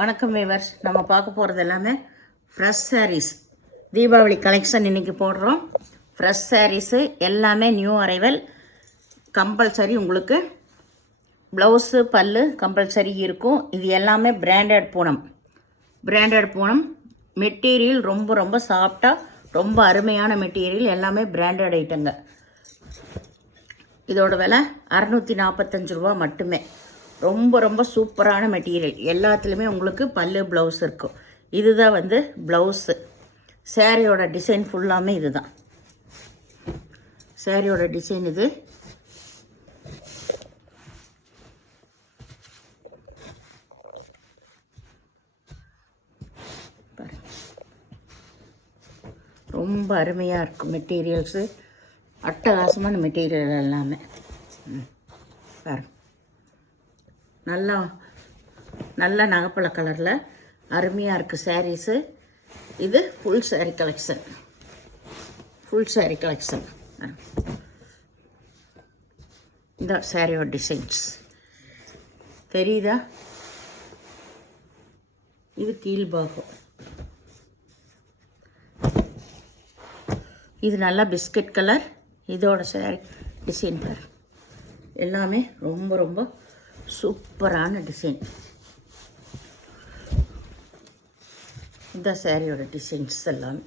வணக்கம் வீவர்ஸ். நம்ம பார்க்க போகிறது எல்லாமே ஃப்ரெஷ் சாரீஸ். தீபாவளி கலெக்ஷன் இன்றைக்கி போடுறோம். ஃப்ரெஷ் சாரீஸு எல்லாமே நியூ அரைவல். கம்பல்சரி உங்களுக்கு ப்ளவுஸு பல்லு கம்பல்சரி இருக்கும். இது எல்லாமே பிராண்டட் பூனம். மெட்டீரியல் ரொம்ப ரொம்ப சாஃப்டாக, ரொம்ப அருமையான மெட்டீரியல். எல்லாமே பிராண்டட் ஐட்டங்க. இதோட விலை 645 ரூபா மட்டுமே. ரொம்ப ரொம்ப சூப்பரான மெட்டீரியல். எல்லாத்துலேயுமே உங்களுக்கு பல்லு ப்ளவுஸ் இருக்கும். இதுதான் வந்து ப்ளவுஸு. சேரீயோட டிசைன் ஃபுல்லாமே இது தான். சேரீயோட டிசைன் இது. ரொம்ப அருமையாக இருக்கும் மெட்டீரியல்ஸு. அட்டகாசமான மெட்டீரியல் எல்லாமே. பாருங்க, நல்ல நகைப்பழ கலரில் அருமையாக இருக்குது சாரீஸு. இது ஃபுல் சாரீ கலெக்ஷன். இந்த சாரியோட டிசைன்ஸ் தெரியுதா? இது கீழ்பாகம். இது நல்லா பிஸ்கட் கலர். இதோட சாரீ டிசைன் பாரு. எல்லாமே ரொம்ப ரொம்ப சூப்பரான டிசைன். இந்த சாரியோட டிசைன்ஸ் எல்லாமே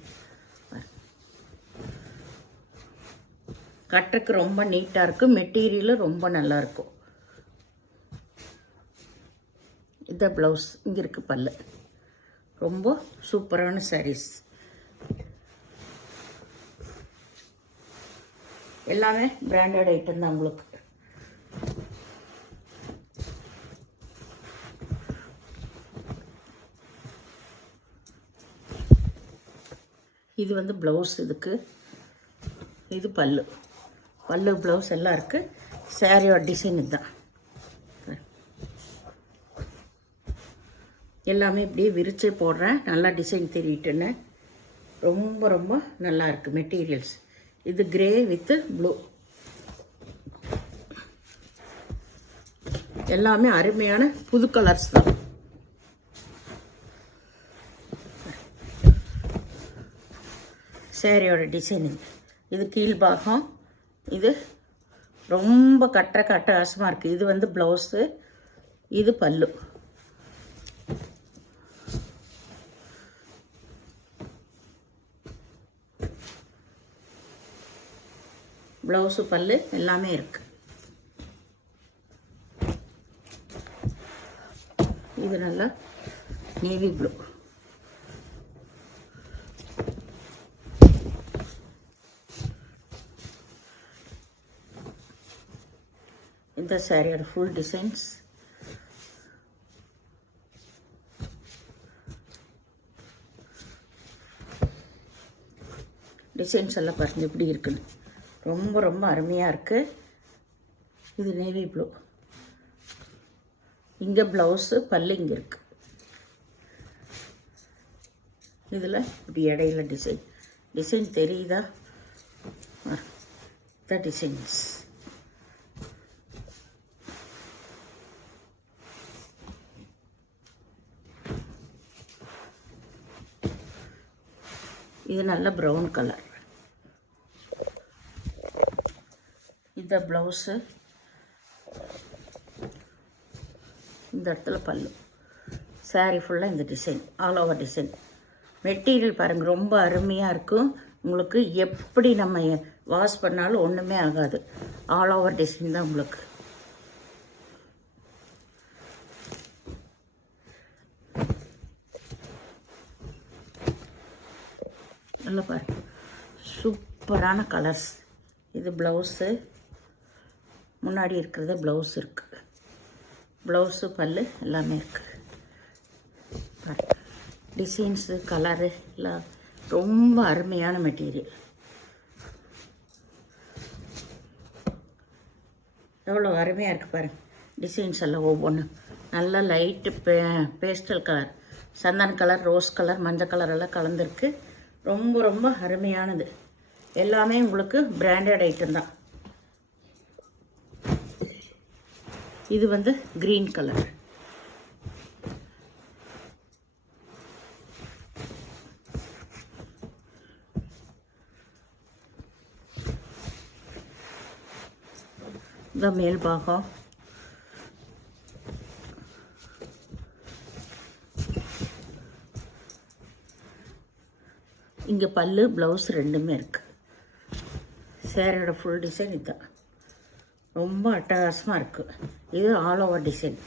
கட்டுறதுக்கு ரொம்ப நீட்டாக இருக்கும். மெட்டீரியலும் ரொம்ப நல்லாயிருக்கும். இந்த ப்ளவுஸ் இங்கே இருக்குது. பல்லு ரொம்ப சூப்பரான சாரீஸ். எல்லாமே பிராண்டட் ஐட்டம் தான் உங்களுக்கு. இது வந்து ப்ளவுஸ். இது பல்லு ப்ளவுஸ் எல்லாம் இருக்குது. சாரியோட டிசைன் இதுதான். எல்லாமே இப்படியே விரித்து போடுறேன். நல்லா டிசைன் தெரியிட்டுன்னு ரொம்ப ரொம்ப நல்லா இருக்குது மெட்டீரியல்ஸ். இது கிரே வித்து ப்ளூ. எல்லாமே அருமையான புது கலர்ஸ் தான். சேரீயோட டிசைன் இது கீழ்பாகம். இது ரொம்ப கட்டகாசமாக இருக்குது. இது வந்து ப்ளவுஸு. இது பல்லு. ப்ளவுஸு பல்லு எல்லாமே இருக்குது. இது நல்லா நேவி ப்ளூ. இந்த சாரியோட ஃபுல் டிசைன்ஸ். டிசைன்ஸ் எல்லாம் பாருங்கள் எப்படி இருக்குன்னு. ரொம்ப ரொம்ப அருமையாக இருக்குது. இது நேவி ப்ளூ. இங்கே ப்ளவுஸு பல்லு இங்கே இருக்குது. இதில் இப்படி இடையில டிசைன் தெரியுதா? த டிசைன்ஸ். இது நல்ல ப்ரௌன் கலர். இந்த ப்ளவுஸு. இந்த இடத்துல பல்லு. சாரீ ஃபுல்லாக இந்த design, all over design. Material பாருங்கள் ரொம்ப அருமையாக இருக்கும். உங்களுக்கு எப்படி நம்ம வாஷ் பண்ணாலும் ஒன்றுமே ஆகாது. ஆல் ஓவர் டிசைன் தான் உங்களுக்கு. நல்லா பாருங்க, சூப்பரான கலர்ஸ். இது ப்ளவுஸு. முன்னாடி இருக்கிறது ப்ளவுஸ் இருக்குது. ப்ளவுஸு பல்லு எல்லாமே இருக்குது. பாருங்க டிசைன்ஸு கலரு எல்லாம் ரொம்ப அருமையான மெட்டீரியல். எவ்வளோ அருமையாக இருக்குது பாருங்கள். டிசைன்ஸ் எல்லாம் ஒவ்வொன்றும் நல்லா லைட்டு பேஸ்டல் கலர், சந்தன கலர், ரோஸ் கலர், மஞ்சள் கலர் எல்லாம் கலந்துருக்கு. ரொம்ப ரொம்ப அருமையானது. எல்லாமே உங்களுக்கு பிராண்டட் ஐட்டம் தான். இது வந்து க்ரீன் கலர். இந்த மேல் பாகம், இங்கே பல்லு ப்ளவுஸ் ரெண்டுமே இருக்குது. சேரீயோட ஃபுல் டிசைன் இதுதான். ரொம்ப அட்டகாசமாக இருக்குது. இது all over design.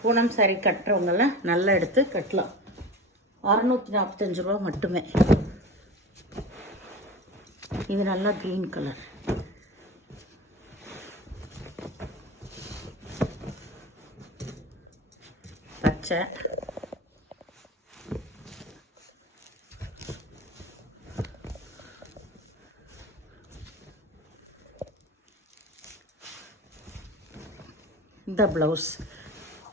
Poonam sari கட்டுறவங்கெல்லாம் நல்லா எடுத்து கட்டலாம். 645 ரூபா மட்டுமே. இது நல்லா க்ரீன் கலர். பச்சை, இந்த ப்ளவுஸ்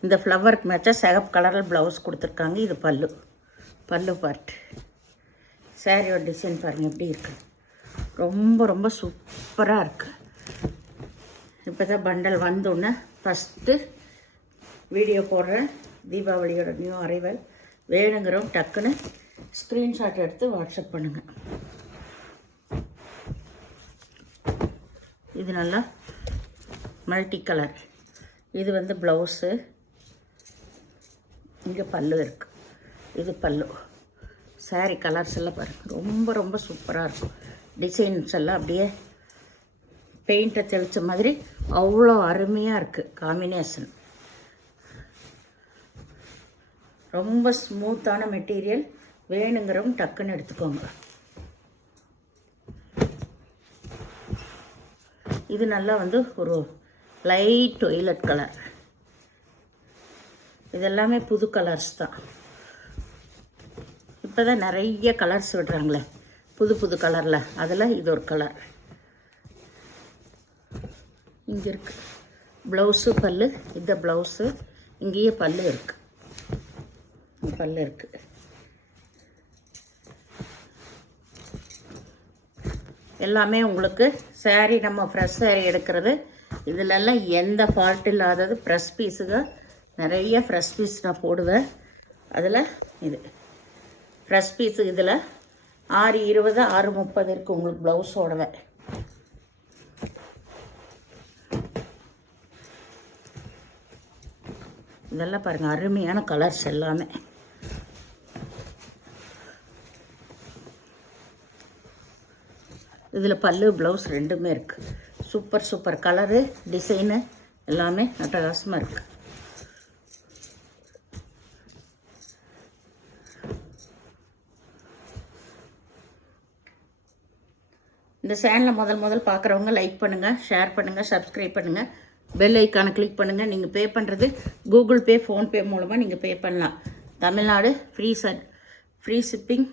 இந்த ஃப்ளவருக்கு மேட்சாக சிகப்பு கலரில் ப்ளவுஸ் கொடுத்துருக்காங்க. இது பல்லு பார்ட். சாரியோட டிசைன் பாருங்கள் எப்படி இருக்குது. ரொம்ப ரொம்ப சூப்பராக இருக்குது. இப்போ தான் பண்டல் வந்தோடனே ஃபஸ்ட்டு வீடியோ போடுறேன். தீபாவளியோட நியூ அரைவல் வேணுங்கிறவங்க டக்குன்னு ஸ்க்ரீன்ஷாட் எடுத்து வாட்ஸ்அப் பண்ணுங்கள். இது நல்லா மல்டி கலர். இது வந்து ப்ளவுஸு, இங்கே பல்லு இருக்குது. இது பல்லு. சாரீ கலர்ஸ் எல்லாம் பாருங்கள் ரொம்ப ரொம்ப சூப்பராக இருக்கும். டிசைன்ஸ் எல்லாம் அப்படியே பெயிண்ட்டை தெளித்த மாதிரி அவ்வளோ அருமையாக இருக்குது. காம்பினேஷன் ரொம்ப ஸ்மூத்தான மெட்டீரியல். வேணுங்கிறவங்க டக்குன்னு எடுத்துக்கோங்க. இது நல்லா வந்து ஒரு லைட் ஒய்லட் கலர். இதெல்லாமே புது கலர்ஸ் தான். இப்போ தான் நிறைய கலர்ஸ் விடுறாங்களே புது புது கலரில். அதில் இது ஒரு கலர். இங்கே இருக்குது ப்ளவுஸு பல்லு. இந்த ப்ளவுஸு இங்கேயே பல்லு இருக்குது. பல்லு இருக்குது. எல்லாமே உங்களுக்கு சாரீ நம்ம ஃப்ரெஷ் சாரீ எடுக்கிறது. இதிலெல்லாம் எந்த ஃபால்ட் இல்லாதது ஃப்ரெஷ் பீஸுங்க. நிறைய ஃப்ரெஷ் பீஸ் நான் போடுவேன். அதில் இது ஃப்ரெஷ் பீஸு. இதில் 620 630 இருக்குது உங்களுக்கு ப்ளவுஸோடவே. இதெல்லாம் பாருங்கள் அருமையான கலர்ஸ் எல்லாமே. இதில் பல்லு ப்ளவுஸ் ரெண்டுமே இருக்குது. சூப்பர் சூப்பர் கலரு டிசைனு எல்லாமே அட்டகாசமாக இருக்குது. இந்த சேனலை முதல் பார்க்குறவங்க லைக் பண்ணுங்கள், ஷேர் பண்ணுங்கள், சப்ஸ்கிரைப் பண்ணுங்கள், பெல் ஐக்கானை கிளிக் பண்ணுங்கள். நீங்கள் பே பண்ணுறது கூகுள் பே, ஃபோன்பே மூலமாக நீங்கள் பே பண்ணலாம். Tamil Nadu free shipping.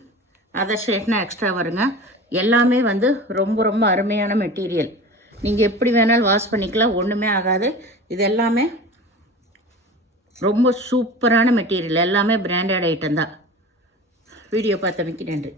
அதர் ஸ்டேட்னா எக்ஸ்ட்ரா வருங்க. எல்லாமே வந்து ரொம்ப ரொம்ப அருமையான மெட்டீரியல். நீங்கள் எப்படி வேணாலும் வாஷ் பண்ணிக்கலாம், ஒன்றுமே ஆகாது. இது எல்லாமே ரொம்ப சூப்பரான மெட்டீரியல். எல்லாமே பிராண்டட் ஐட்டம் தான். வீடியோ பார்த்தமைக்கு நன்றி.